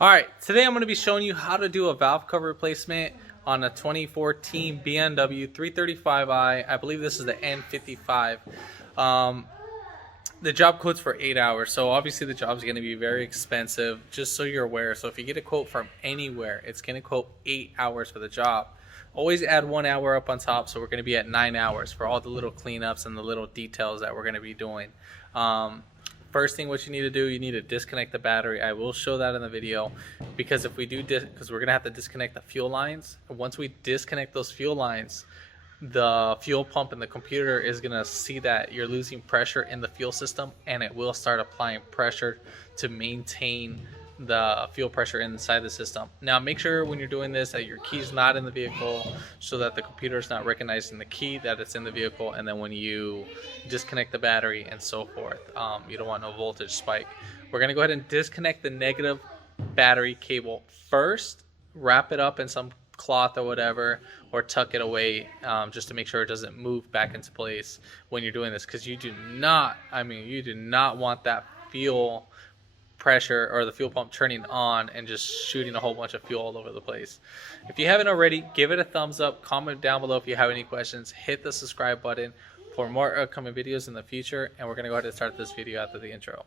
Alright, today I'm going to be showing you how to do a valve cover replacement on a 2014 BMW 335i. I believe this is the n55. The job quote's for 8 hours, so obviously the job's going to be very expensive, just so you're aware. So if you get a quote from anywhere, it's going to quote 8 hours for the job. Always add 1 hour up on top, so we're going to be at 9 hours for all the little cleanups and the little details that we're going to be doing. First thing what you need to do, you need to disconnect the battery. I will show that in the video, because if we do, because we're going to have to disconnect the fuel lines. Once we disconnect those fuel lines, the fuel pump in the computer is going to see that you're losing pressure in the fuel system, and it will start applying pressure to maintain the fuel pressure inside the system. Now make sure when you're doing this that your key's not in the vehicle, so that the computer is not recognizing the key that it's in the vehicle, and then when you disconnect the battery and so forth, you don't want no voltage spike. We're going to go ahead and disconnect the negative battery cable first, wrap it up in some cloth or whatever, or tuck it away, just to make sure it doesn't move back into place when you're doing this, because you do not want that fuel pressure or the fuel pump turning on and just shooting a whole bunch of fuel all over the place. If you haven't already, give it a thumbs up, comment down below if you have any questions, hit the subscribe button for more upcoming videos in the future, and we're going to go ahead and start this video after the intro.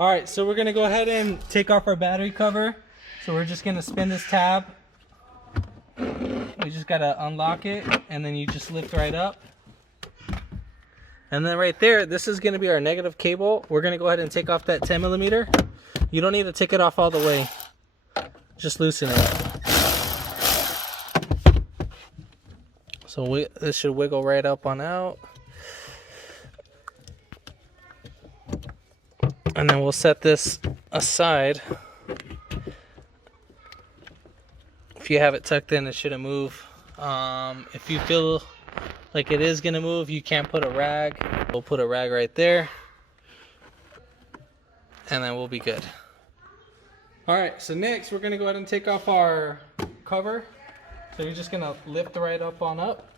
Alright, so we're going to go ahead and take off our battery cover. So we're just going to spin this tab. We just got to unlock it, and then you just lift right up. And then right there, this is going to be our negative cable. We're going to go ahead and take off that 10 millimeter. You don't need to take it off all the way. Just loosen it. So this should wiggle right up on out. And then we'll set this aside. If you have it tucked in, it shouldn't move. If you feel like it is gonna move, you can't put a rag. We'll put a rag right there, and then we'll be good. All right, so next we're gonna go ahead and take off our cover. So you're just gonna lift right up on up.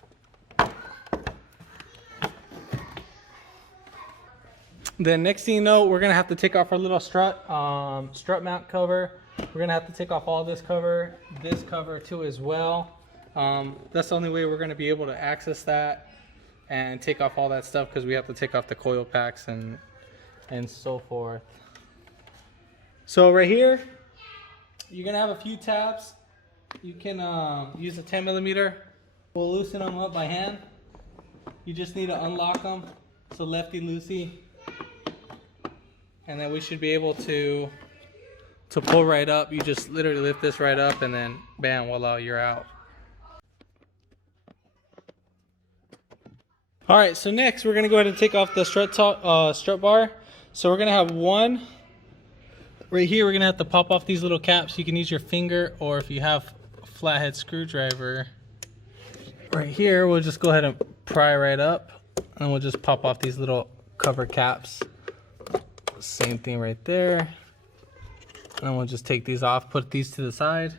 Then next thing you know, we're gonna have to take off our little strut mount cover. We're gonna have to take off all this cover too as well. That's the only way we're gonna be able to access that and take off all that stuff, because we have to take off the coil packs and so forth. So right here, you're gonna have a few tabs. You can use a 10 millimeter. We'll loosen them up by hand. You just need to unlock them. So lefty loosey. And then we should be able to pull right up. You just literally lift this right up, and then bam, voila, you're out. All right, so next we're gonna go ahead and take off the strut bar. So we're gonna have one right here. We're gonna have to pop off these little caps. You can use your finger, or if you have a flathead screwdriver right here, we'll just go ahead and pry right up, and we'll just pop off these little cover caps. Same thing right there. And we'll just take these off, put these to the side.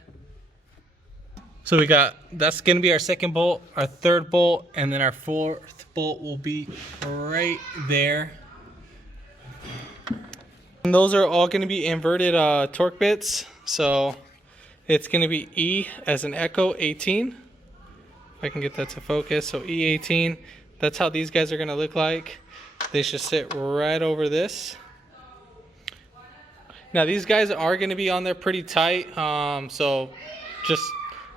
So that's gonna be our second bolt, our third bolt, and then our fourth bolt will be right there. And those are all gonna be inverted torque bits. So it's gonna be E as in echo 18. If I can get that to focus. So E18, that's how these guys are gonna look like. They should sit right over this. Now these guys are going to be on there pretty tight, so just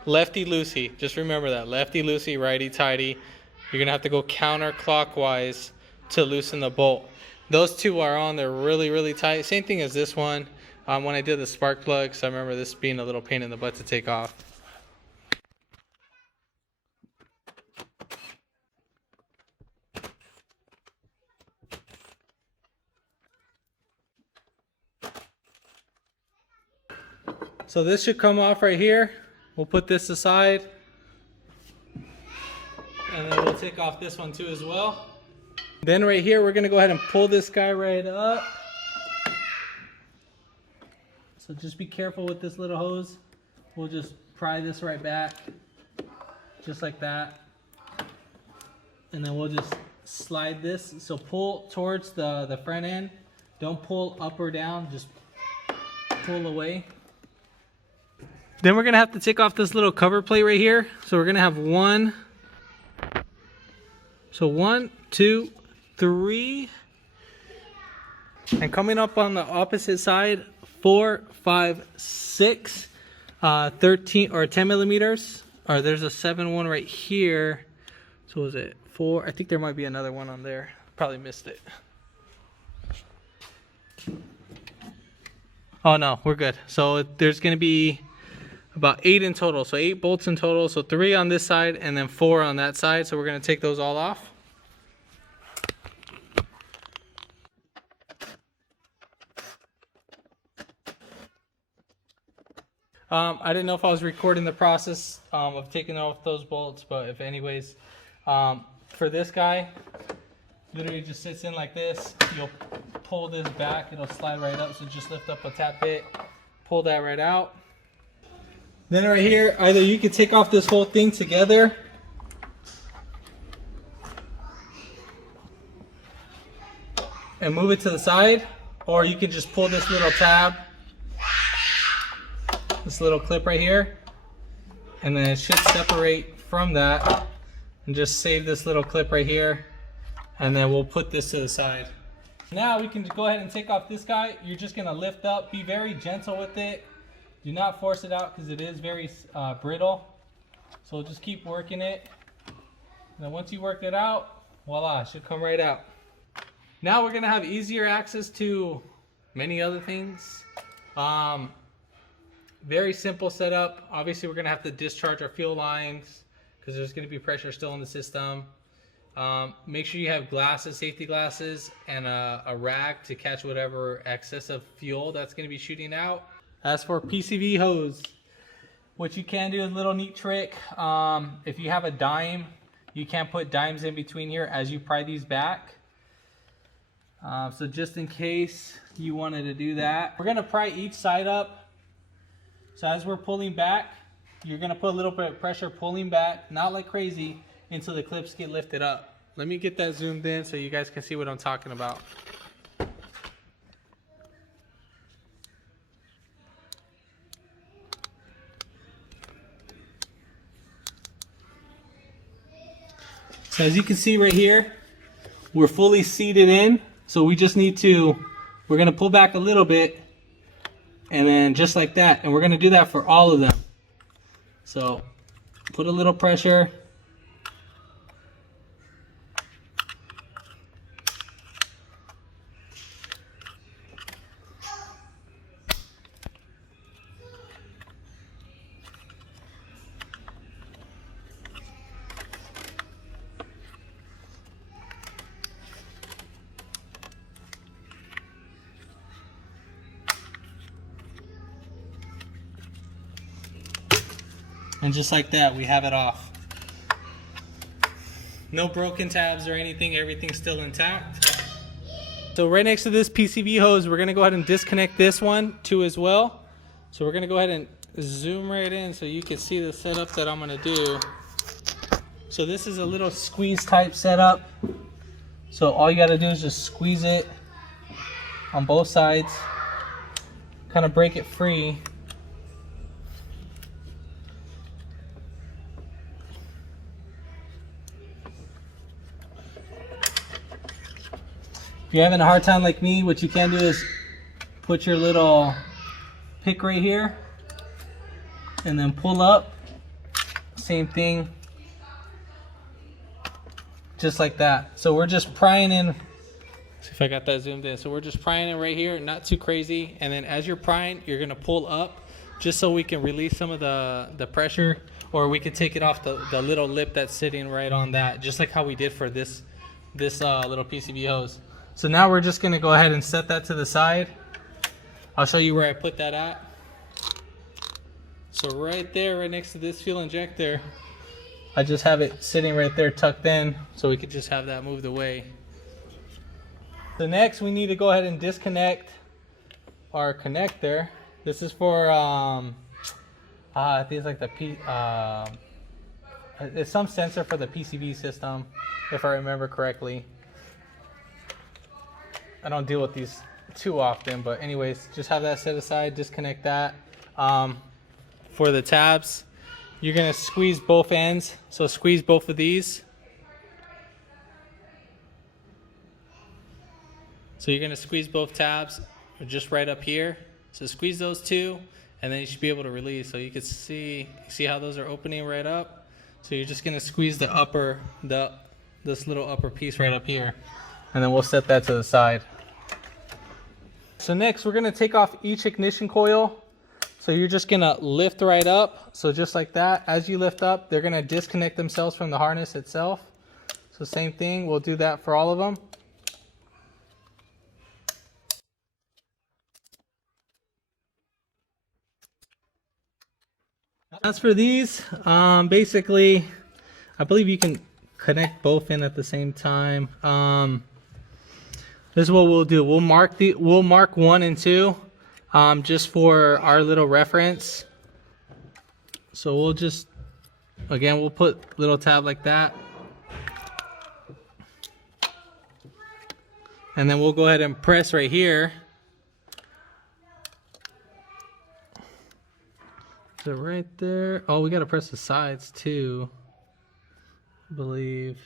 lefty loosey. Just remember that, lefty loosey, righty tighty. You're going to have to go counterclockwise to loosen the bolt. Those two are on there really tight. Same thing as this one. When I did the spark plugs, I remember this being a little pain in the butt to take off. So this should come off right here. We'll put this aside. And then we'll take off this one too as well. Then right here, we're gonna go ahead and pull this guy right up. So just be careful with this little hose. We'll just pry this right back, just like that. And then we'll just slide this. So pull towards the front end. Don't pull up or down, just pull away. Then we're gonna have to take off this little cover plate right here. So we're gonna have 1, 2, 3. And coming up on the opposite side, 4, 5, 6, 13 or 10 millimeters. Or there's a 7 one right here. So was it 4? I think there might be another one on there. Probably missed it. Oh no, we're good. So there's gonna be about 8 in total. So 8 bolts in total. So 3 on this side and then 4 on that side. So we're gonna take those all off. I didn't know if I was recording the process of taking off those bolts, but if anyways, for this guy, literally just sits in like this. You'll pull this back, it'll slide right up. So just lift up a tap bit, pull that right out. Then right here, either you can take off this whole thing together, and move it to the side, or you can just pull this little tab, this little clip right here, and then it should separate from that, and just save this little clip right here, and then we'll put this to the side. Now we can go ahead and take off this guy. You're just gonna lift up, be very gentle with it. Do not force it out because it is very brittle. So just keep working it. And then once you work it out, voila, it should come right out. Now we're gonna have easier access to many other things. Very simple setup. Obviously we're gonna have to discharge our fuel lines because there's gonna be pressure still in the system. Make sure you have glasses, safety glasses, and a rag to catch whatever excess of fuel that's gonna be shooting out. As for PCV hose, what you can do is a little neat trick. If you have a dime, you can put dimes in between here as you pry these back. So just in case you wanted to do that. We're gonna pry each side up. So as we're pulling back, you're gonna put a little bit of pressure pulling back, not like crazy, until the clips get lifted up. Let me get that zoomed in so you guys can see what I'm talking about. So as you can see right here, we're fully seated in. So we just need to, we're gonna pull back a little bit, and then just like that. And we're gonna do that for all of them. So put a little pressure. And just like that, we have it off. No broken tabs or anything, everything's still intact. So right next to this PCV hose, we're gonna go ahead and disconnect this one too as well. So we're gonna go ahead and zoom right in so you can see the setup that I'm gonna do. So this is a little squeeze type setup. So all you gotta do is just squeeze it on both sides, kind of break it free. If you're having a hard time like me, what you can do is put your little pick right here and then pull up. Same thing, just like that. So we're just prying in. See if I got that zoomed in. So we're just prying in right here, not too crazy. And then as you're prying, you're gonna pull up just so we can release some of the pressure, or we can take it off the little lip that's sitting right on that, just like how we did for this little PCV hose. So now we're just gonna go ahead and set that to the side. I'll show you where I put that at. So right there, right next to this fuel injector, I just have it sitting right there tucked in so we could just have that moved away. So next we need to go ahead and disconnect our connector. This is for I think it's like it's some sensor for the PCB system, if I remember correctly. I don't deal with these too often, but anyways, just have that set aside, disconnect that. For the tabs, you're gonna squeeze both ends, so squeeze both of these. So you're gonna squeeze both tabs just right up here. So squeeze those two, and then you should be able to release. So you can see how those are opening right up. So you're just gonna squeeze this little upper piece right up here, and then we'll set that to the side. So next we're gonna take off each ignition coil. So you're just gonna lift right up. So just like that, as you lift up, they're gonna disconnect themselves from the harness itself. So same thing, we'll do that for all of them. As for these, basically, I believe you can connect both in at the same time. This is what we'll do. We'll mark 1 and 2, just for our little reference. So we'll just, again, we'll put little tab like that, and then we'll go ahead and press right here. So right there. Oh, we gotta press the sides too, I believe.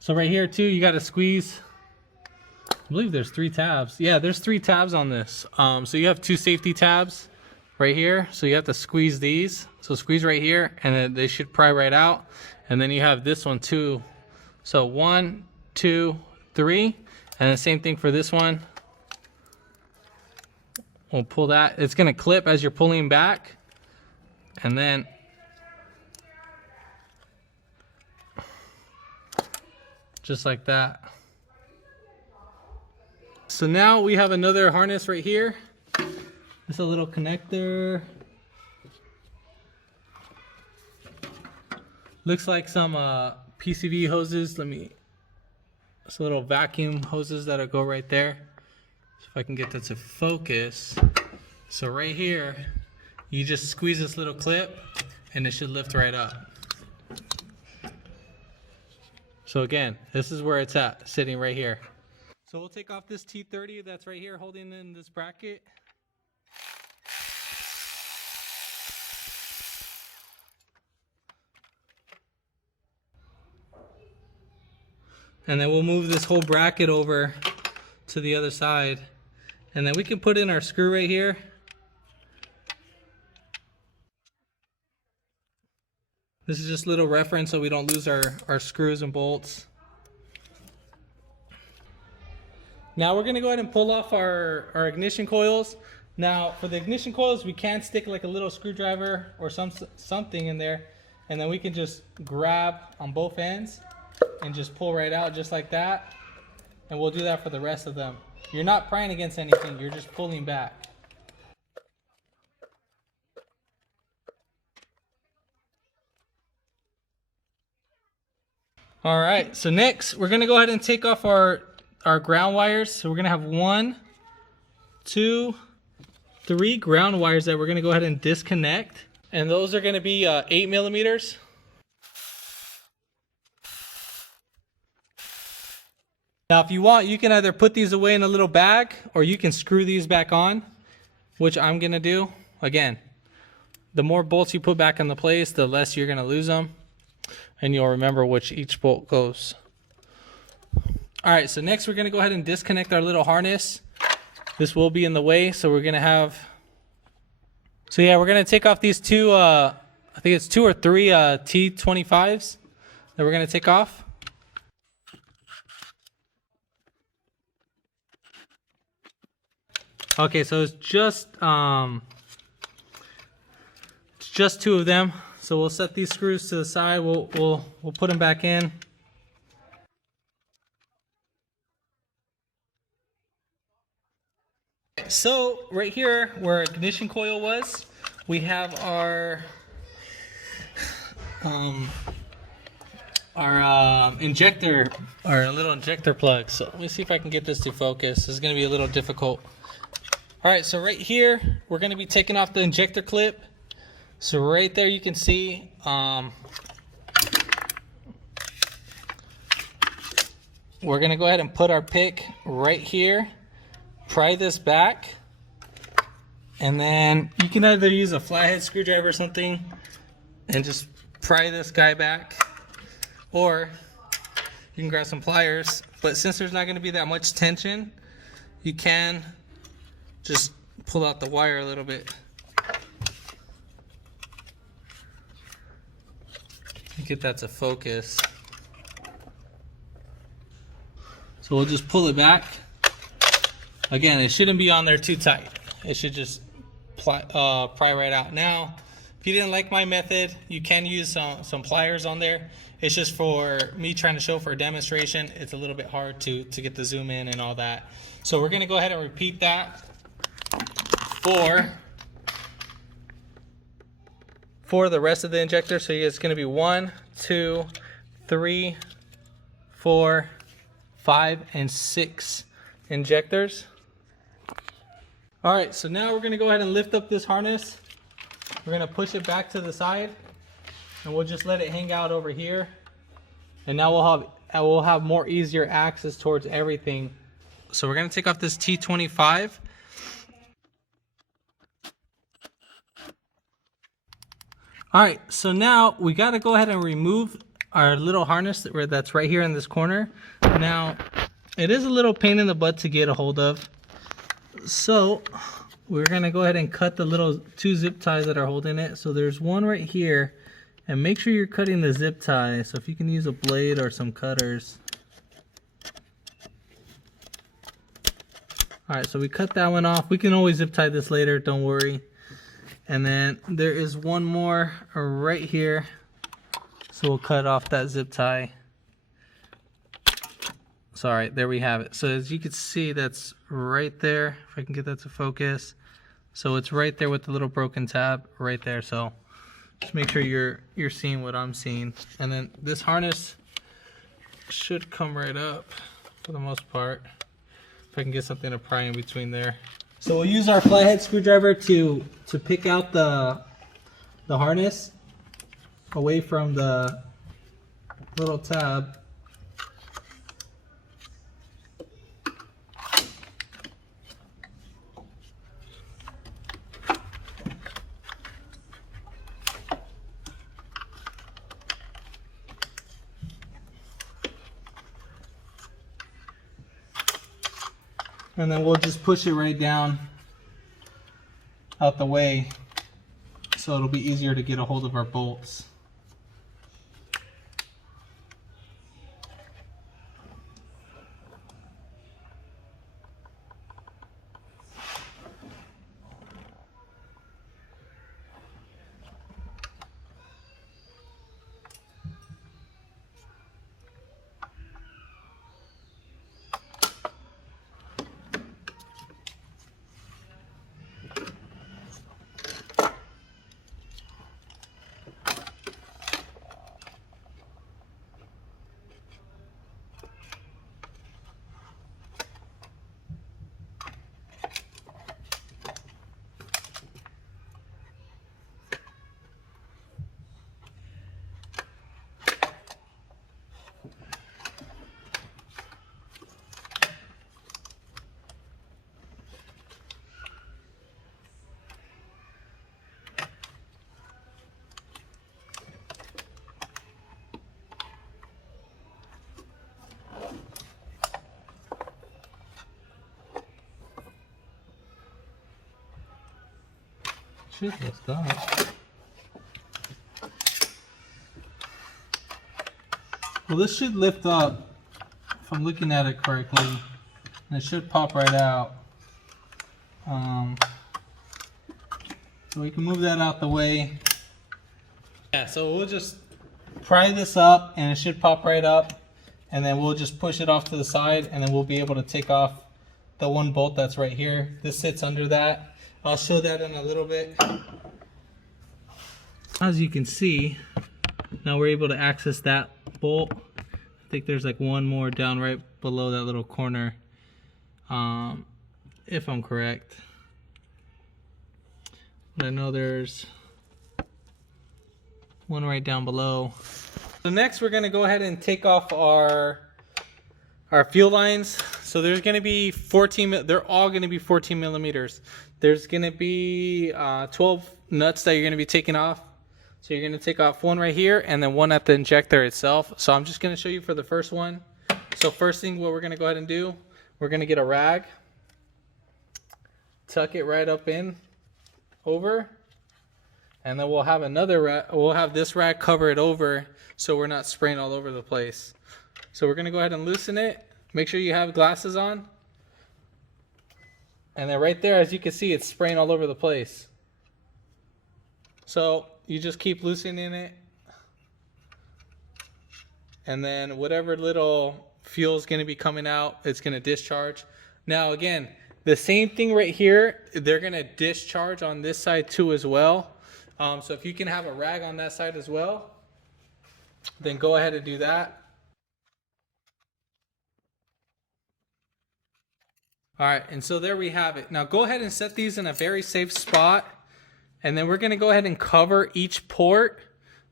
So right here too, you gotta squeeze. I believe there's 3 tabs. Yeah, there's 3 tabs on this. So you have 2 safety tabs right here. So you have to squeeze these. So squeeze right here, and then they should pry right out. And then you have this one too. So 1, 2, 3, and the same thing for this one. We'll pull that. It's gonna clip as you're pulling back, and then just like that. So now we have another harness right here. It's a little connector. Looks like some PCV hoses. It's a little vacuum hoses that'll go right there. So if I can get that to focus. So right here, you just squeeze this little clip and it should lift right up. So again, this is where it's at, sitting right here. So we'll take off this T30 that's right here holding in this bracket. And then we'll move this whole bracket over to the other side. And then we can put in our screw right here. This is just a little reference so we don't lose our screws and bolts. Now we're gonna go ahead and pull off our ignition coils. Now for the ignition coils, we can stick like a little screwdriver or something in there, and then we can just grab on both ends and just pull right out just like that. And we'll do that for the rest of them. You're not prying against anything, you're just pulling back. All right, so next we're gonna go ahead and take off our ground wires. So we're gonna have 1, 2, 3 ground wires that we're gonna go ahead and disconnect. And those are gonna be 8 millimeters. Now if you want, you can either put these away in a little bag or you can screw these back on, which I'm gonna do. Again, the more bolts you put back into place, the less you're gonna lose them. And you'll remember which each bolt goes. All right, so next we're gonna go ahead and disconnect our little harness. This will be in the way, so we're gonna have, so yeah, we're gonna take off these 2, I think it's 2 or 3 T25s that we're gonna take off. Okay, so it's just 2 of them. So we'll set these screws to the side. We'll put them back in. So right here where our ignition coil was, we have our injector, our little injector plug. So let me see if I can get this to focus. This is going to be a little difficult. All right, so right here, we're going to be taking off the injector clip. So right there you can see, we're going to go ahead and put our pick right here, pry this back, and then you can either use a flathead screwdriver or something and just pry this guy back, or you can grab some pliers. But since there's not going to be that much tension, you can just pull out the wire a little bit. Get that to focus. So we'll just pull it back. Again, it shouldn't be on there too tight. It should just pry right out. Now, if you didn't like my method, you can use some pliers on there. It's just for me trying to show for a demonstration. It's a little bit hard to get the zoom in and all that. So we're gonna go ahead and repeat that for the rest of the injector. So it's going to be 1, 2, 3, 4, 5, and 6 injectors. All right, so now we're going to go ahead and lift up this harness. We're going to push it back to the side, and we'll just let it hang out over here. And now we'll have more easier access towards everything. So we're going to take off this T25. All right, so now we got to go ahead and remove our little harness that's right here in this corner. Now, it is a little pain in the butt to get a hold of. So we're going to go ahead and cut the little 2 zip ties that are holding it. So there's one right here, and make sure you're cutting the zip tie. So if you can use a blade or some cutters. All right, so we cut that one off. We can always zip tie this later, don't worry. And then there is one more right here. So we'll cut off that zip tie. Sorry, there we have it. So as you can see, that's right there. If I can get that to focus. So it's right there with the little broken tab right there. So just make sure you're seeing what I'm seeing. And then this harness should come right up for the most part. If I can get something to pry in between there. So we'll use our flathead screwdriver to pick out the harness away from the little tab. And then we'll just push it right down out the way so it'll be easier to get a hold of our bolts. Should lift up. Well, this should lift up if I'm looking at it correctly, and it should pop right out. So we can move that out the way. Yeah, so we'll just pry this up and it should pop right up, and then we'll just push it off to the side, and then we'll be able to take off the one bolt that's right here. This sits under that. I'll show that in a little bit. As you can see, now we're able to access that bolt. I think there's like one more down right below that little corner, if I'm correct. But I know there's one right down below. So next we're gonna go ahead and take off our fuel lines. So there's gonna be 14, they're all gonna be 14 millimeters. There's gonna be 12 nuts that you're gonna be taking off. So you're gonna take off one right here and then one at the injector itself. So I'm just gonna show you for the first one. So first thing, what we're gonna go ahead and do, we're gonna get a rag, tuck it right up in, over, and then we'll have another rag, we'll have this rag cover it over so we're not spraying all over the place. So we're gonna go ahead and loosen it. Make sure you have glasses on. And then right there, as you can see, it's spraying all over the place. So you just keep loosening it. And then whatever little fuel is gonna be coming out, it's gonna discharge. Now again, the same thing right here, they're gonna discharge on this side too as well. So if you can have a rag on that side as well, then go ahead and do that. All right, and so there we have it. Now go ahead and set these in a very safe spot. And then we're gonna go ahead and cover each port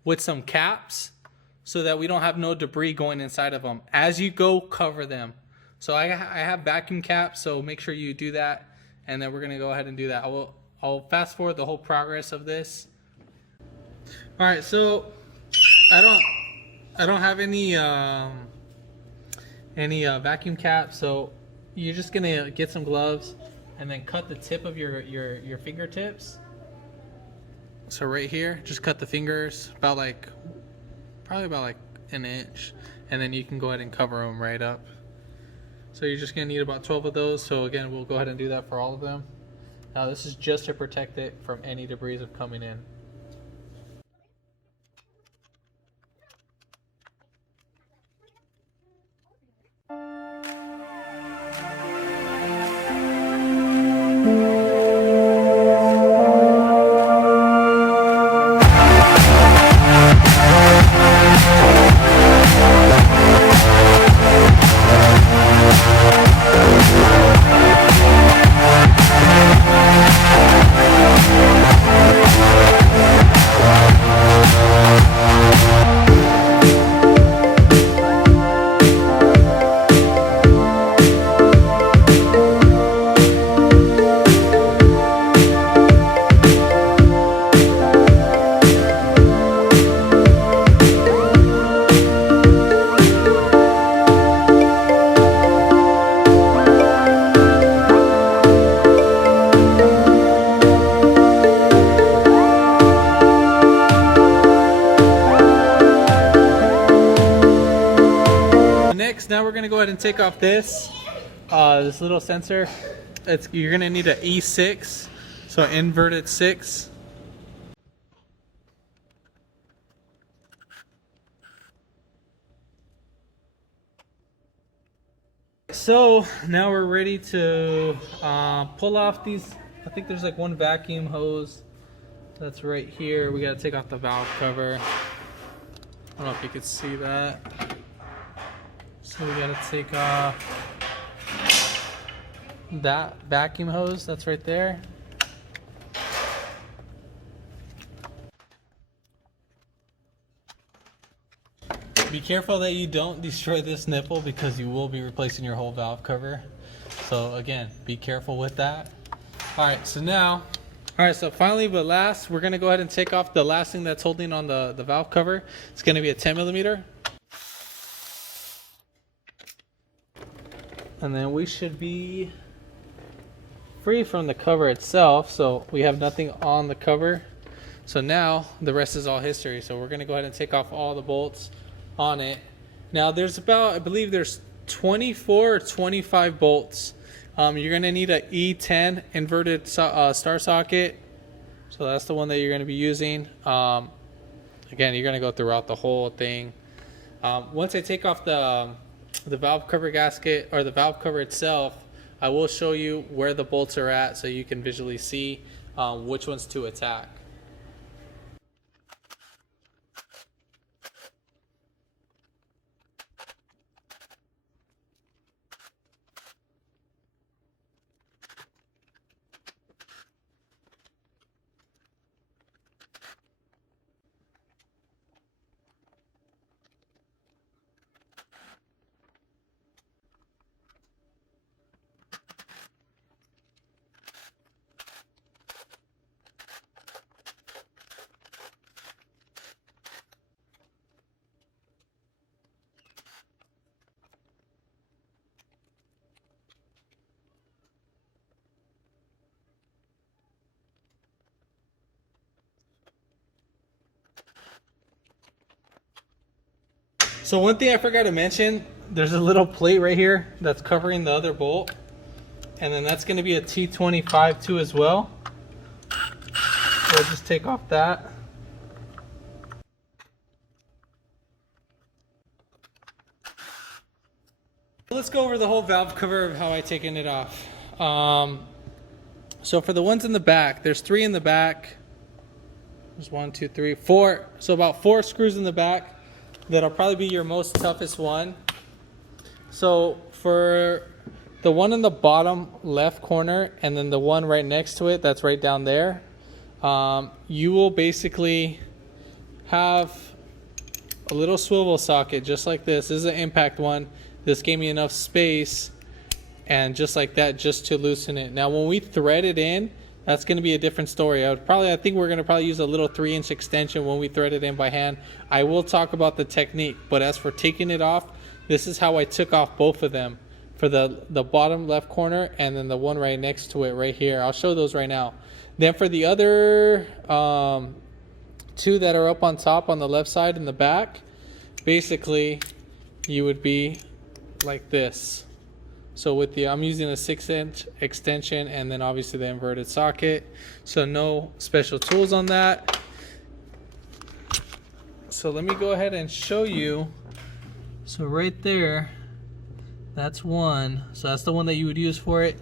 with some caps so that we don't have no debris going inside of them. As you go, cover them. So I have vacuum caps, so make sure you do that. And then we're gonna go ahead and do that. I'll fast forward the whole progress of this. All right, so I don't have any vacuum caps, so you're just gonna get some gloves and then cut the tip of your fingertips. So right here, just cut the fingers probably about like an inch, and then you can go ahead and cover them right up. So you're just gonna need about 12 of those. So again, we'll go ahead and do that for all of them. Now this is just to protect it from any debris of coming in. Now we're gonna go ahead and take off this little sensor. You're gonna need an E6, so inverted 6. So now we're ready to pull off these. I think there's like one vacuum hose that's right here. We gotta take off the valve cover. I don't know if you can see that. So we gotta take off that vacuum hose that's right there. Be careful that you don't destroy this nipple because you will be replacing your whole valve cover. So again, be careful with that. All right, so now, so finally but last, we're gonna go ahead and take off the last thing that's holding on the valve cover. It's gonna be a 10 millimeter. And then we should be free from the cover itself, so we have nothing on the cover. So now the rest is all history. So we're gonna go ahead and take off all the bolts on it. Now there's about, I believe there's 24 or 25 bolts. You're gonna need an E10 inverted star socket. So that's the one that you're gonna be using. Again, you're gonna go throughout the whole thing. Once I take off the valve cover gasket, or the valve cover itself, I will show you where the bolts are at so you can visually see which ones to attack. So one thing I forgot to mention, there's a little plate right here that's covering the other bolt. And then that's going to be a T25 too as well. We'll just take off that. Let's go over the whole valve cover of how I taken it off. So for the ones in the back, there's 3 in the back. There's 1, 2, 3, 4. So about 4 screws in the back. That'll probably be your most toughest one. So for the one in the bottom left corner and then the one right next to it, that's right down there, you will basically have a little swivel socket just like this. This is an impact one. This gave me enough space, and just like that, just to loosen it. Now when we thread it in, that's going to be a different story. I think we're going to probably use a little 3-inch extension when we thread it in by hand. I will talk about the technique, but as for taking it off, this is how I took off both of them. For the bottom left corner and then the one right next to it right here. I'll show those right now. Then for the other 2 that are up on top on the left side and the back, basically you would be like this. So with the, I'm using a 6-inch extension and then obviously the inverted socket. So no special tools on that. So let me go ahead and show you. So right there, that's one. So that's the one that you would use for it.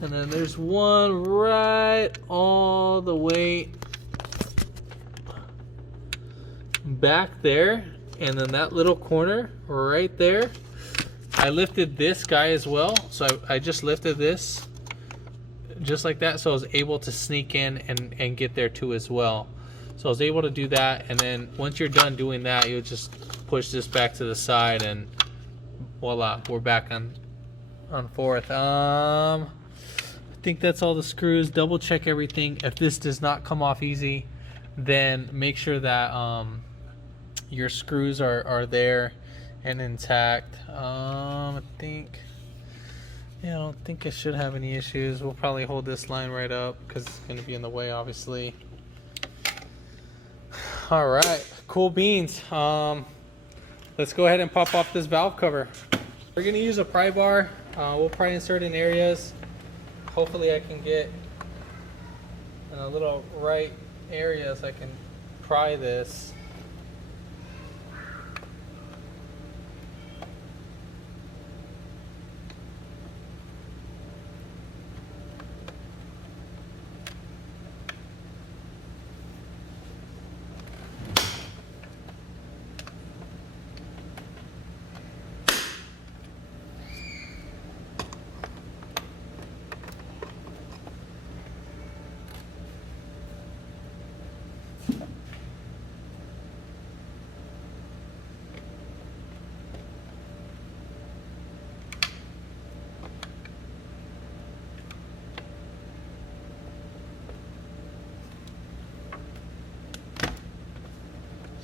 And then there's one right all the way back there. And then that little corner right there. I lifted this guy as well. So I just lifted this just like that. So I was able to sneak in and get there too as well. So I was able to do that. And then once you're done doing that, you just push this back to the side and voila, we're back on fourth. I think that's all the screws. Double check everything. If this does not come off easy, then make sure that your screws are there and intact. I don't think I should have any issues. We'll probably hold this line right up because it's going to be in the way, obviously. All right, cool beans. Let's go ahead and pop off this valve cover. We're going to use a pry bar. We'll pry in certain areas. Hopefully I can get in a little right area so I can pry this.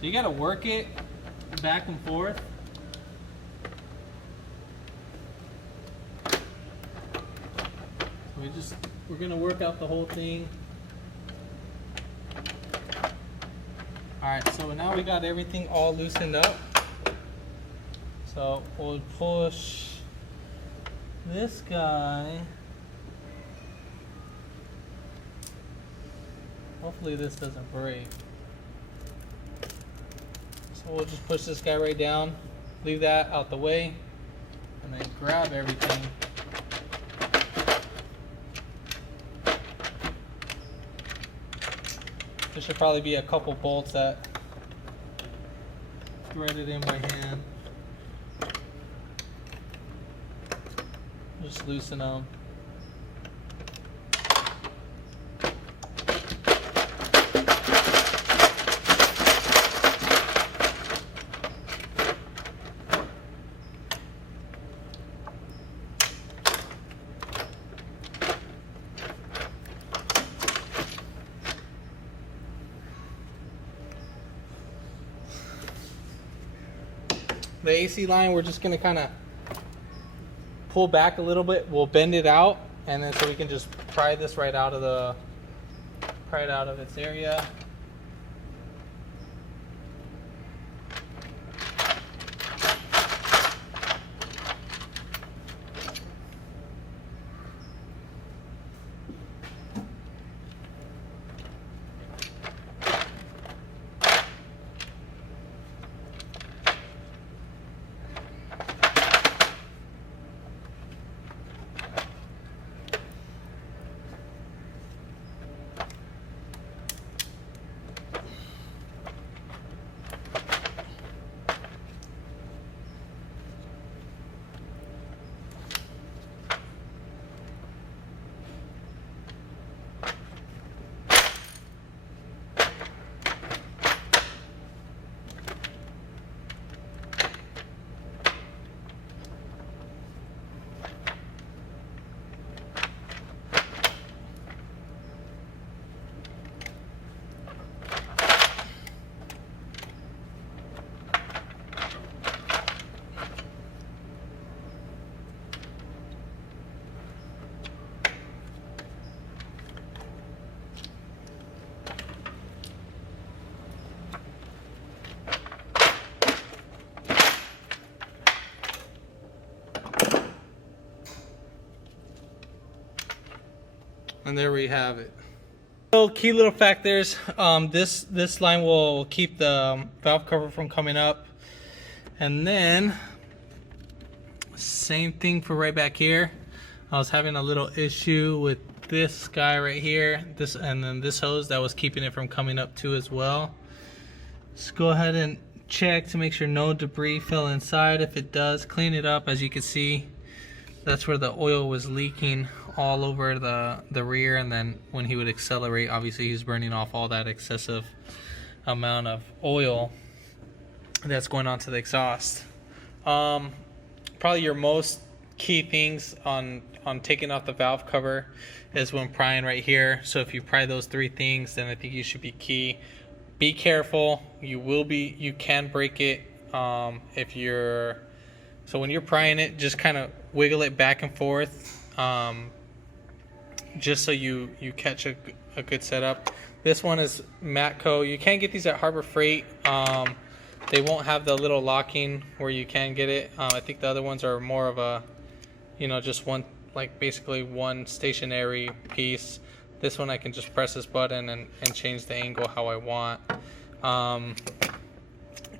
So you gotta work it back and forth. So we're gonna work out the whole thing. All right, so now we got everything all loosened up. So we'll push this guy. Hopefully this doesn't break. So we'll just push this guy right down, leave that out the way, and then grab everything. There should probably be a couple bolts that threaded in by hand. Just loosen them. The AC line, we're just gonna kind of pull back a little bit. We'll bend it out, and then so we can just pry this right out of its area. And there we have it. So key little factors, this line will keep the valve cover from coming up. And then same thing for right back here. I was having a little issue with this guy right here, this, and then this hose that was keeping it from coming up too as well. Let's go ahead and check to make sure no debris fell inside. If it does, clean it up. As you can see, that's where the oil was leaking all over the rear, and then when he would accelerate, obviously he's burning off all that excessive amount of oil that's going on to the exhaust. Probably your most key things on taking off the valve cover is when prying right here. So if you pry those three things, then I think you should be key. Be careful. You can break it if you're. So when you're prying it, just kind of wiggle it back and forth, just so you catch a good setup. This one is Matco. You can get these at Harbor Freight. They won't have the little locking where you can get it. I think the other ones are more of a, just one, like basically one stationary piece. This one I can just press this button and change the angle how I want.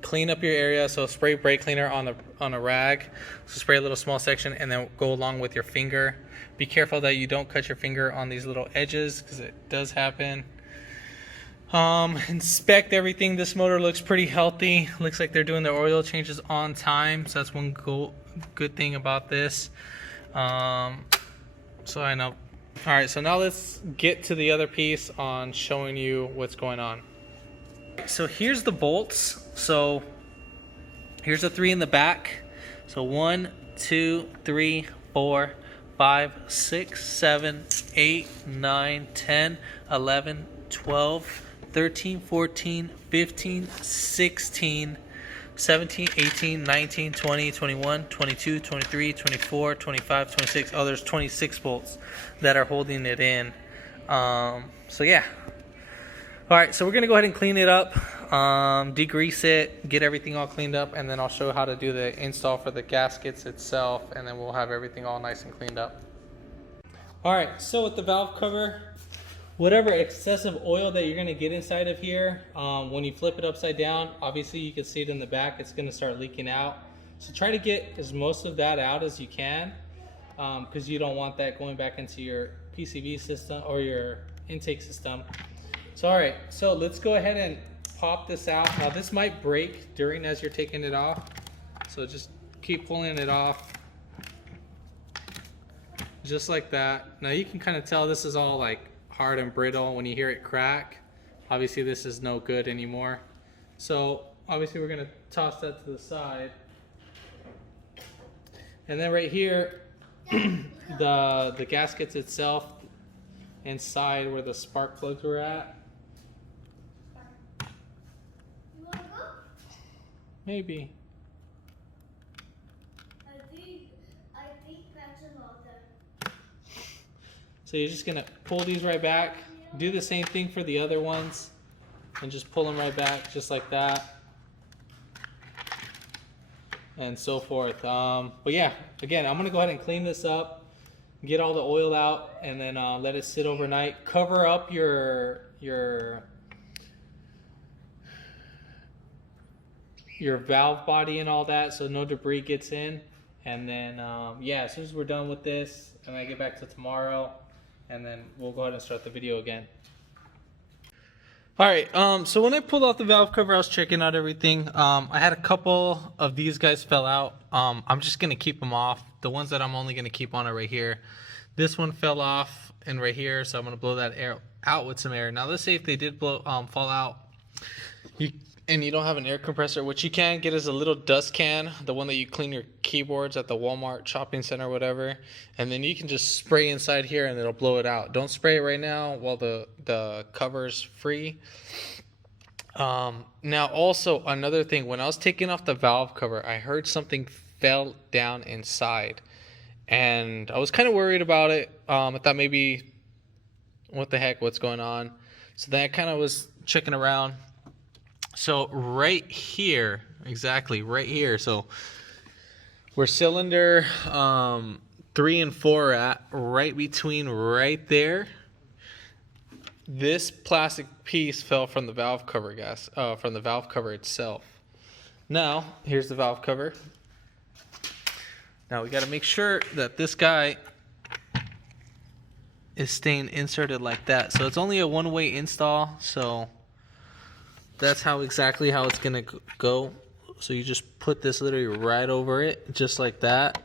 Clean up your area, so spray brake cleaner on a rag. So spray a little small section and then go along with your finger. Be careful that you don't cut your finger on these little edges, because it does happen. Inspect everything. This motor looks pretty healthy. Looks like they're doing their oil changes on time, so that's one good thing about this. So I know. All right, so now let's get to the other piece on showing you what's going on. So here's the bolts. So here's the three in the back. So 1, 2, 3, 4, 5, 6, 7, 8, 9, 10, 11, 12, 13, 14, 15, 16, 17, 18, 19, 20, 21, 22, 23, 24, 25, 26. Oh, there's 26 bolts that are holding it in. So yeah. All right, so we're gonna go ahead and clean it up, degrease it, get everything all cleaned up, and then I'll show how to do the install for the gaskets itself, and then we'll have everything all nice and cleaned up. All right, so with the valve cover, whatever excessive oil that you're gonna get inside of here, when you flip it upside down, obviously you can see it in the back, it's gonna start leaking out. So try to get most of that out as you can, because you don't want that going back into your PCV system or your intake system. So all right, so let's go ahead and pop this out. Now this might break during as you're taking it off, so just keep pulling it off, just like that. Now you can kind of tell this is all like hard and brittle when you hear it crack. Obviously this is no good anymore. So obviously we're gonna toss that to the side. And then right here, the gaskets itself inside where the spark plugs were at. Maybe. I think that's about that. So you're just gonna pull these right back. Do the same thing for the other ones, and just pull them right back, just like that, and so forth. But yeah, again, I'm gonna go ahead and clean this up, get all the oil out, and then let it sit overnight. Cover up your valve body and all that, so no debris gets in. And then yeah, as soon as we're done with this and I get back to tomorrow, and then we'll go ahead and start the video again. All right, so when I pulled off the valve cover, I was checking out everything. I had a couple of these guys fell out. I'm just gonna keep them off. The ones that I'm only gonna keep on are right here. This one fell off and right here, so I'm gonna blow that air out with some air. Now let's say if they did fall out, and you don't have an air compressor, what you can get is a little dust can, the one that you clean your keyboards at the Walmart shopping center or whatever, and then you can just spray inside here and it'll blow it out. Don't spray it right now while the cover's free. Now also another thing, when I was taking off the valve cover, I heard something fell down inside, and I was kind of worried about it. I thought maybe, what the heck, what's going on? So then I kind of was checking around. So right here, exactly right here, so where cylinder 3 and 4 are at, right between right there, this plastic piece fell from the valve cover from the valve cover itself. Now, here's the valve cover. Now we got to make sure that this guy is staying inserted like that. So it's only a one-way install, so that's exactly how it's gonna go. So you just put this literally right over it, just like that.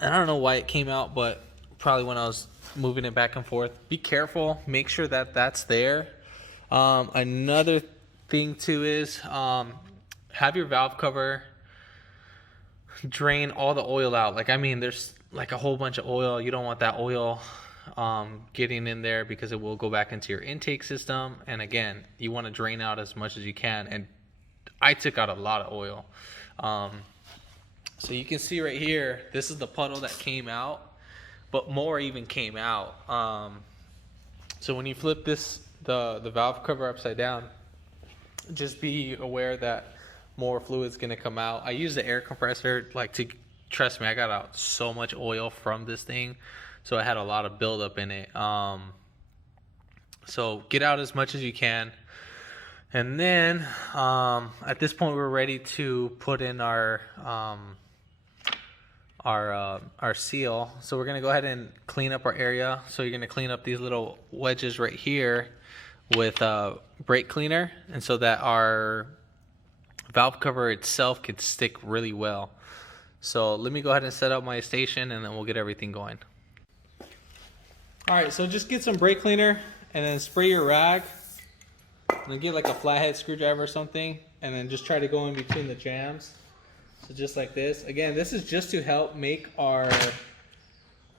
I don't know why it came out, but probably when I was moving it back and forth. Be careful, make sure that that's there. Another thing too is have your valve cover drain all the oil out. Like, I mean, there's like a whole bunch of oil. You don't want that oil getting in there because it will go back into your intake system. And again, you want to drain out as much as you can. And I took out a lot of oil. So you can see right here, this is the puddle that came out, but more even came out. So when you flip the valve cover upside down, just be aware that more fluid's gonna come out. I use the air compressor, trust me, I got out so much oil from this thing, so I had a lot of buildup in it. So get out as much as you can, and then at this point we're ready to put in our seal. So we're gonna go ahead and clean up our area. So you're gonna clean up these little wedges right here with brake cleaner, and so that our valve cover itself could stick really well. So let me go ahead and set up my station, and then we'll get everything going. All right, so just get some brake cleaner and then spray your rag, and then get like a flathead screwdriver or something, and then just try to go in between the jams. So just like this. Again, this is just to help make our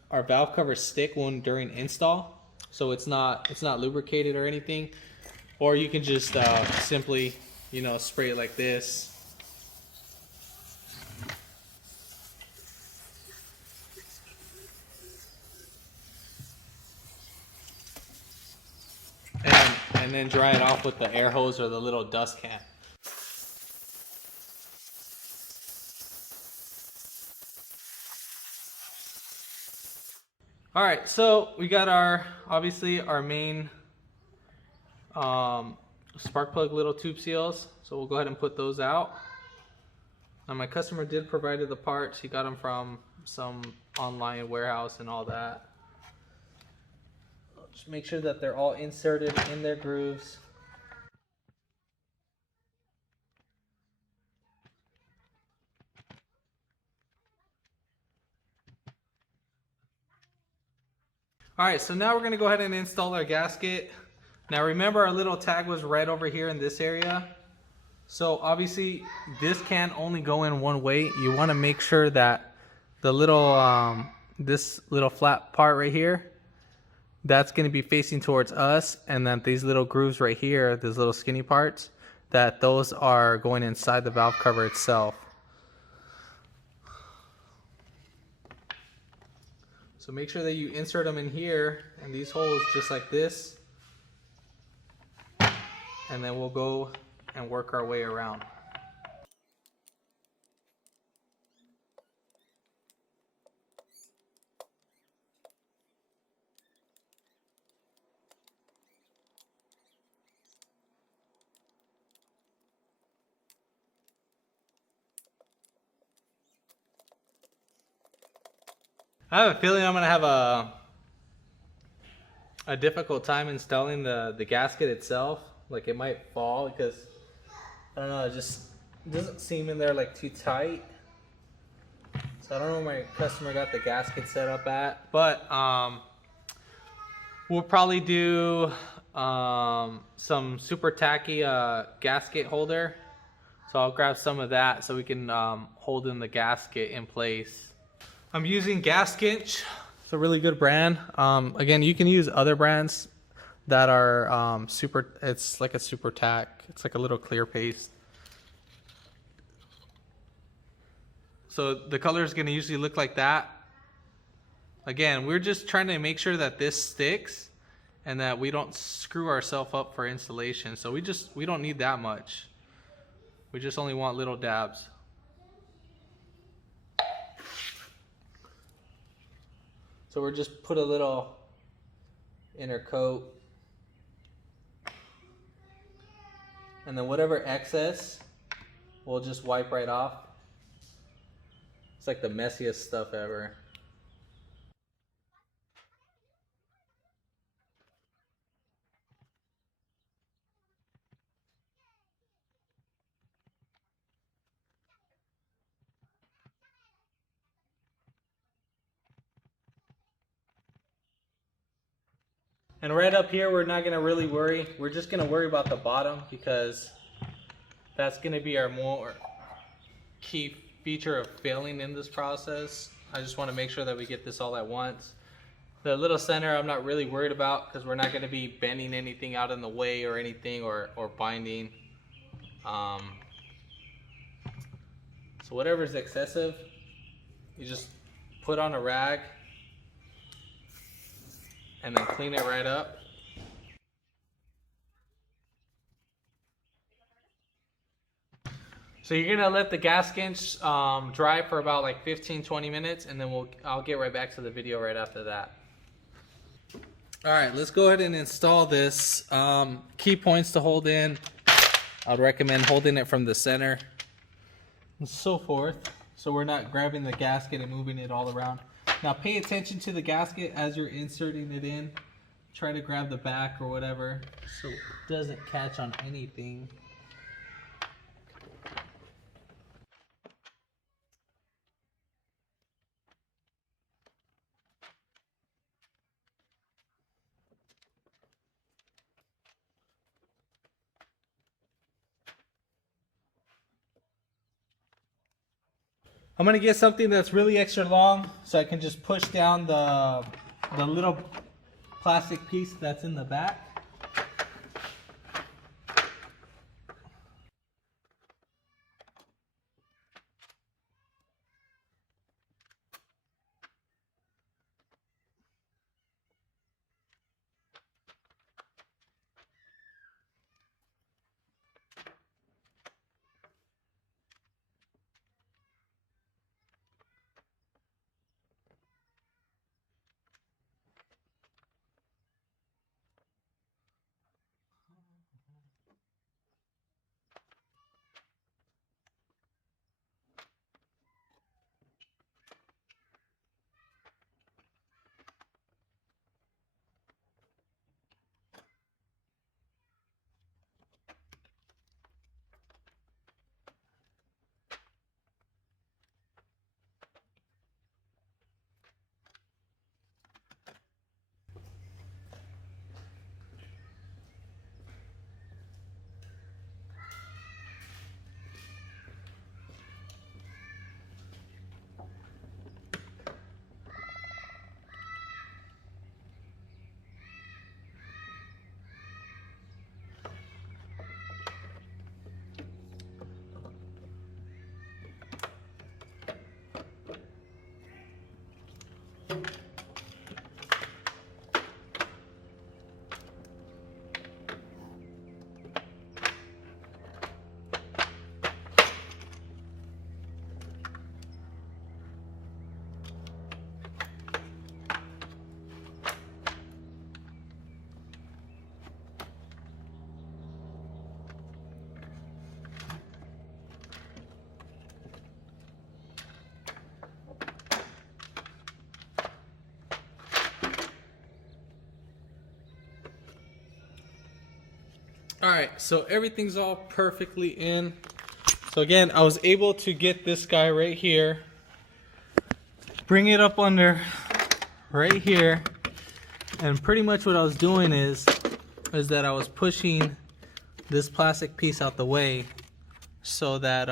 valve cover stick during install, so it's not lubricated or anything. Or you can just simply, spray it like this. And then dry it off with the air hose or the little dust can. All right, so we got obviously our main spark plug little tube seals. So we'll go ahead and put those out. Now my customer did provide the parts. He got them from some online warehouse and all that. Just make sure that they're all inserted in their grooves. All right, so now we're gonna go ahead and install our gasket. Now remember, our little tag was right over here in this area. So obviously this can only go in one way. You wanna make sure that the little, this little flat part right here, that's gonna be facing towards us, and then these little grooves right here, these little skinny parts, that those are going inside the valve cover itself. So make sure that you insert them in here and these holes just like this, and then we'll go and work our way around. I have a feeling I'm gonna have a difficult time installing the gasket itself. Like, it might fall because I don't know, it just doesn't seem in there like too tight. So I don't know where my customer got the gasket set up at, but we'll probably do some super tacky gasket holder. So I'll grab some of that so we can hold in the gasket in place. I'm using Gasket. It's a really good brand. Again, you can use other brands that are it's like a super tack. It's like a little clear paste. So the color is going to usually look like that. Again, we're just trying to make sure that this sticks and that we don't screw ourselves up for installation. So we don't need that much. We just only want little dabs. So we're just put a little inner coat. And then whatever excess, we'll just wipe right off. It's like the messiest stuff ever. And right up here, we're not gonna really worry. We're just gonna worry about the bottom because that's gonna be our more key feature of failing in this process. I just wanna make sure that we get this all at once. The little center, I'm not really worried about because we're not gonna be bending anything out in the way or anything or binding. So whatever's excessive, you just put on a rag and then clean it right up. So you're gonna let the gaskets dry for about like 15-20 minutes, and then I'll get right back to the video right after that. All right, let's go ahead and install this. Key points to hold in. I'd recommend holding it from the center and so forth, so we're not grabbing the gasket and moving it all around. Now pay attention to the gasket as you're inserting it in. Try to grab the back or whatever so it doesn't catch on anything. I'm gonna get something that's really extra long so I can just push down the little plastic piece that's in the back. All right, so everything's all perfectly in. So again, I was able to get this guy right here, bring it up under right here, and pretty much what I was doing is that I was pushing this plastic piece out the way so that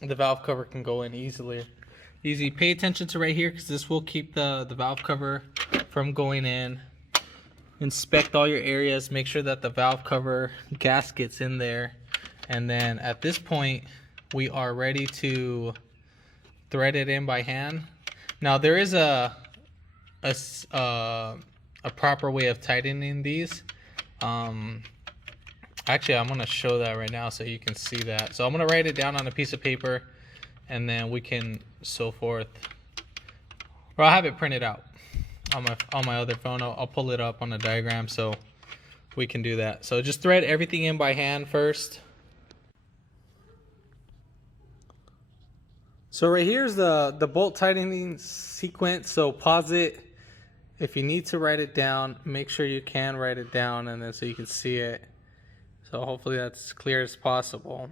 the valve cover can go in easy. Pay attention to right here because this will keep the valve cover from going in. Inspect all your areas, make sure that the valve cover gasket's in there, and then at this point we are ready to thread it in by hand. Now there is a proper way of tightening these. Actually, I'm gonna show that right now so you can see that. So I'm gonna write it down on a piece of paper, and then we can so forth, or I'll have it printed out. on my other phone. I'll pull it up on a diagram so we can do that. So just thread everything in by hand first. So right here's the bolt tightening sequence. So pause it. If you need to write it down, make sure you can write it down, and then so you can see it. So hopefully that's as clear as possible.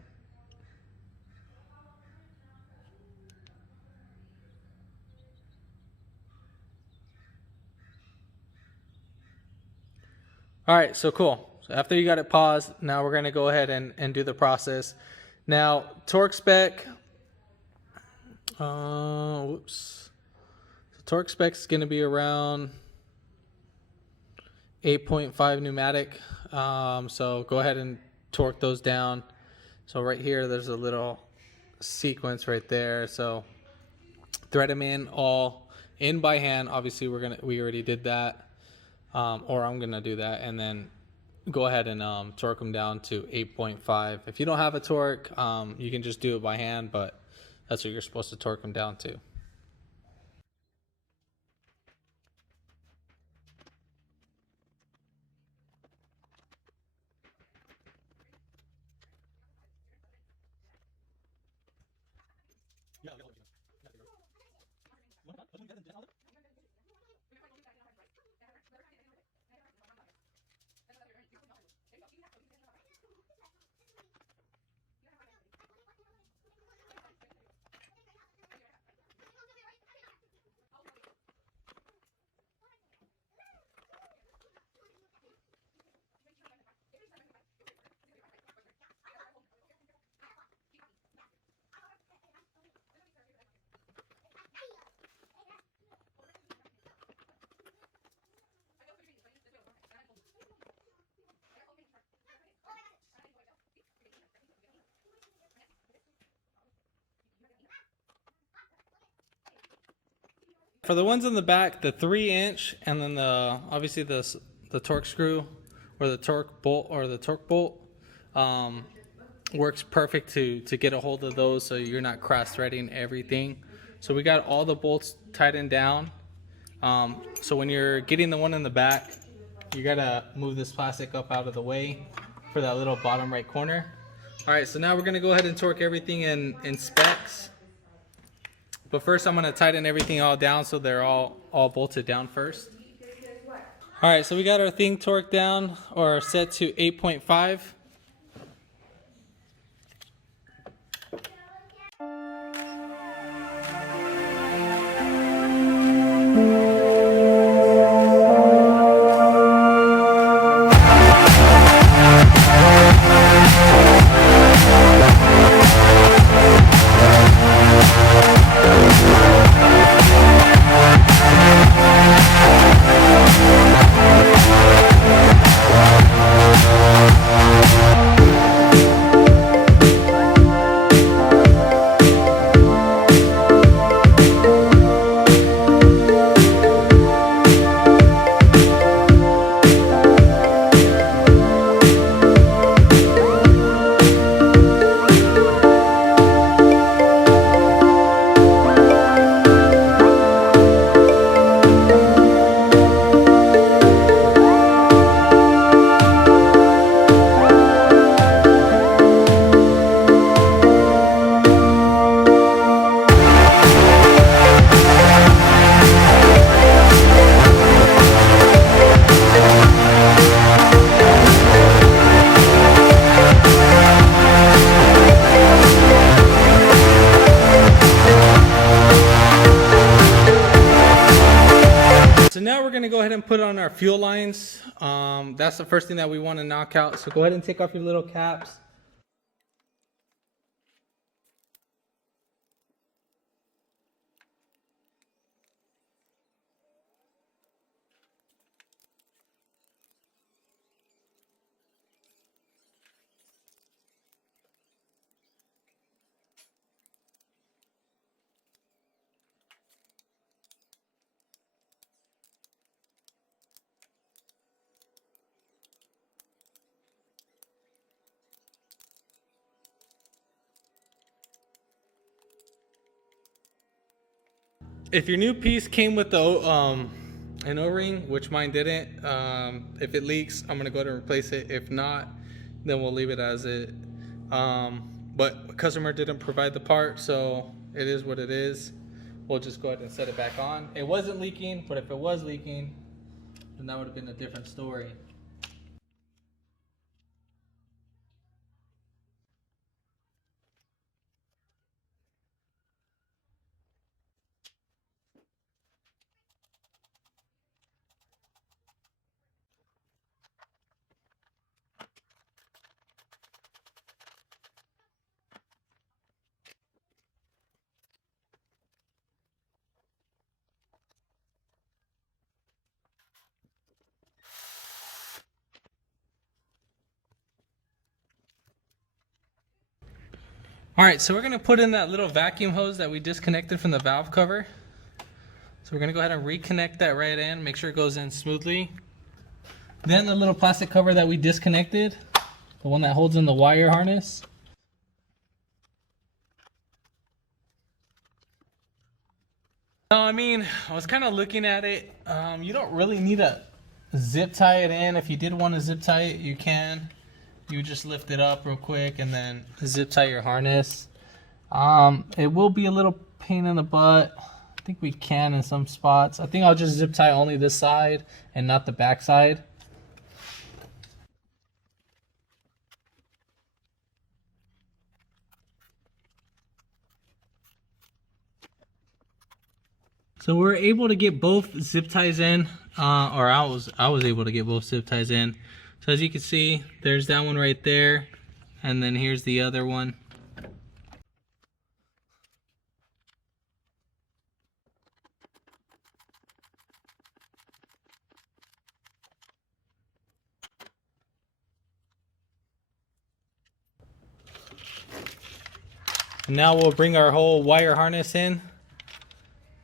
All right, so cool. So after you got it paused, now we're gonna go ahead and do the process. Now, torque spec, whoops. So torque spec is gonna be around 8.5 pneumatic. So go ahead and torque those down. So right here, there's a little sequence right there. So thread them in all in by hand. Obviously, we already did that, or I'm gonna do that, and then go ahead and torque them down to 8.5. If you don't have a torque, you can just do it by hand, but that's what you're supposed to torque them down to. For the ones in the back, the 3-inch, and then obviously the torque screw or the torque bolt works perfect to get a hold of those, so you're not cross threading everything. So we got all the bolts tightened down. So when you're getting the one in the back, you gotta move this plastic up out of the way for that little bottom right corner. All right, so now we're gonna go ahead and torque everything in specs. But first I'm gonna tighten everything all down so they're all bolted down first. All right, so we got our thing torqued down or set to 8.5. So now we're gonna go ahead and put on our fuel lines. That's the first thing that we want to knock out. So go ahead and take off your little caps. If your new piece came with the an O-ring, which mine didn't. If it leaks, I'm gonna go ahead and replace it. If not, then we'll leave it as it. But customer didn't provide the part, so it is what it is. We'll just go ahead and set it back on. It wasn't leaking, but if it was leaking, then that would have been a different story. All right, so we're gonna put in that little vacuum hose that we disconnected from the valve cover. So we're gonna go ahead and reconnect that right in, make sure it goes in smoothly. Then the little plastic cover that we disconnected, the one that holds in the wire harness. I mean, I was kind of looking at it. You don't really need to zip tie it in. If you did want to zip tie it, you can. You just lift it up real quick and then zip tie your harness. It will be a little pain in the butt. I think we can in some spots. I think I'll just zip tie only this side and not the back side. So we're able to get both zip ties in, or I was able to get both zip ties in. So as you can see, there's that one right there, and then here's the other one. And now we'll bring our whole wire harness in,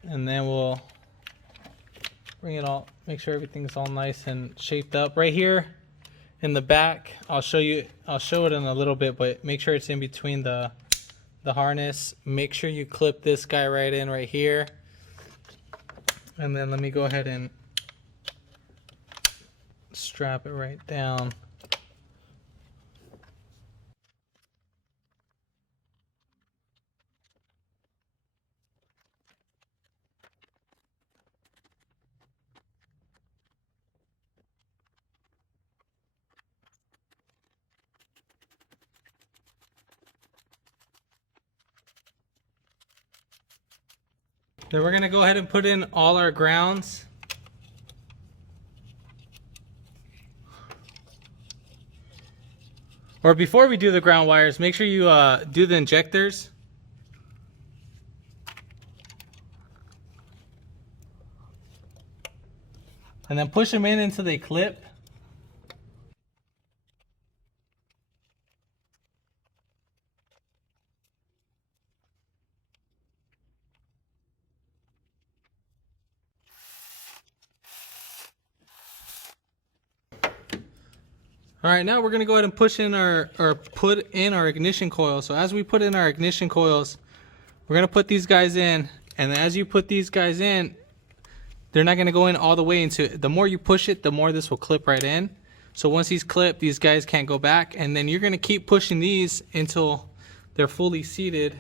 and then we'll bring it all, make sure everything's all nice and shaped up. Right here in the back, I'll show it in a little bit, but make sure it's in between the harness. Make sure you clip this guy right in right here. And then let me go ahead and strap it right down. Then we're gonna go ahead and put in all our grounds. Or before we do the ground wires, make sure you do the injectors. And then push them in until they clip. All right, now we're gonna go ahead and put in our ignition coil. So as we put in our ignition coils, we're gonna put these guys in, and as you put these guys in, they're not gonna go in all the way into it. The more you push it, the more this will clip right in. So once these clip, these guys can't go back, and then you're gonna keep pushing these until they're fully seated.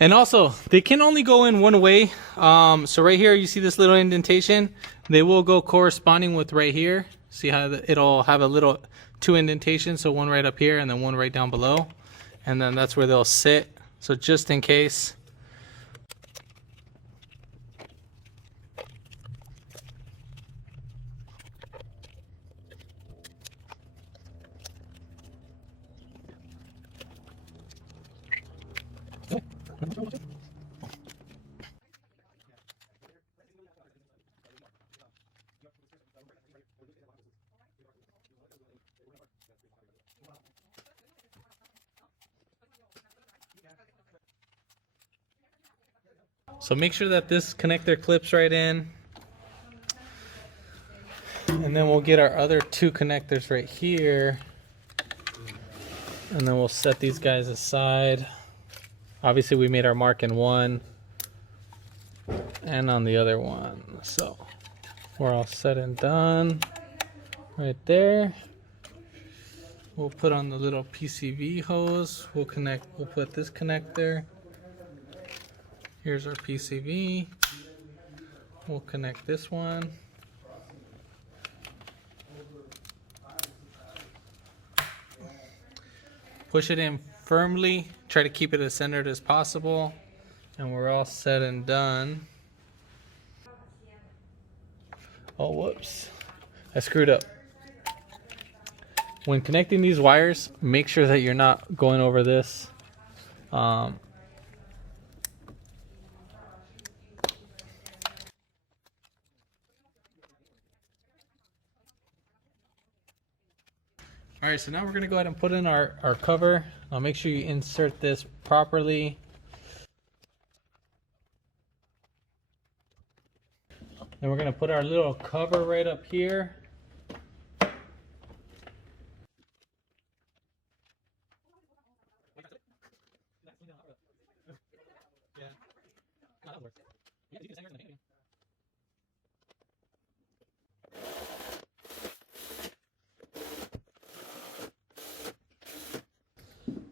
And also, they can only go in one way. So right here, you see this little indentation. They will go corresponding with right here. See how it'll have a little two indentations. So one right up here and then one right down below. And then that's where they'll sit. So just in case. So make sure that this connector clips right in. And then we'll get our other two connectors right here. And then we'll set these guys aside. Obviously we made our mark in one and on the other one, so we're all set and done right there. We'll put on the little PCV hose. We'll put this connector. Here's our PCV. We'll connect this one. Push it in firmly. Try to keep it as centered as possible. And we're all set and done. Oh, whoops. I screwed up. When connecting these wires, make sure that you're not going over this. Alright, so now we're going to go ahead and put in our cover. Make sure you insert this properly. And we're going to put our little cover right up here.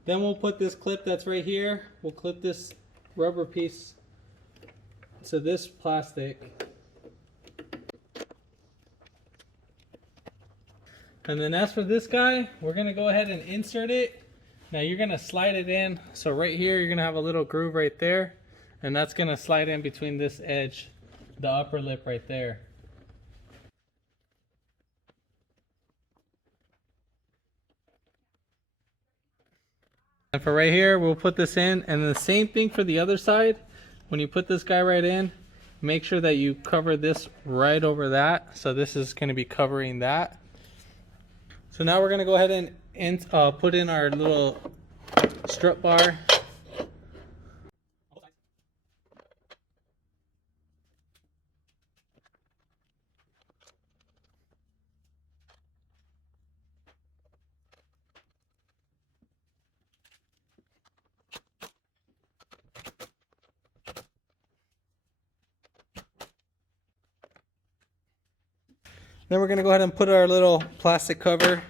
Then we'll put this clip that's right here. We'll clip this rubber piece to this plastic. And then as for this guy, we're gonna go ahead and insert it. Now you're gonna slide it in. So right here, you're gonna have a little groove right there. And that's gonna slide in between this edge, the upper lip right there. And for right here, we'll put this in, and the same thing for the other side. When you put this guy right in, make sure that you cover this right over that. So this is going to be covering that. So now we're going to go ahead and put in our little strut bar. Then we're going to go ahead and put our little plastic cover.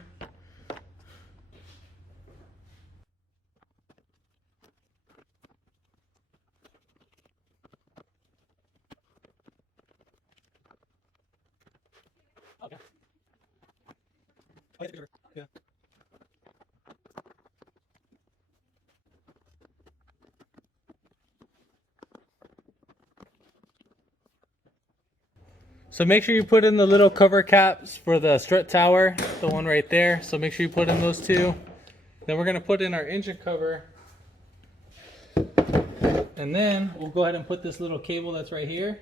Okay. Yeah. So make sure you put in the little cover caps for the strut tower, the one right there. So make sure you put in those two. Then we're going to put in our engine cover. And then we'll go ahead and put this little cable that's right here.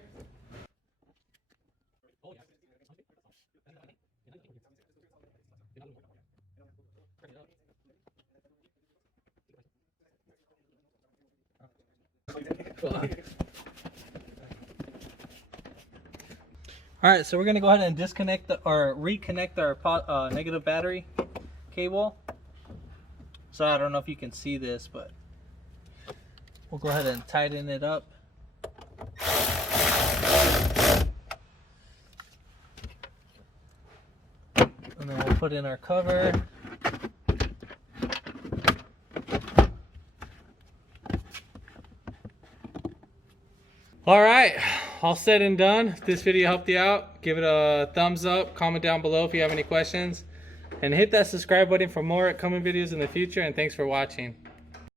Alright, so we're going to go ahead and disconnect or reconnect our negative battery cable. So I don't know if you can see this, but we'll go ahead and tighten it up. And then we'll put in our cover. Alright, all said and done. If this video helped you out, give it a thumbs up, comment down below if you have any questions, and hit that subscribe button for more upcoming videos in the future, and thanks for watching.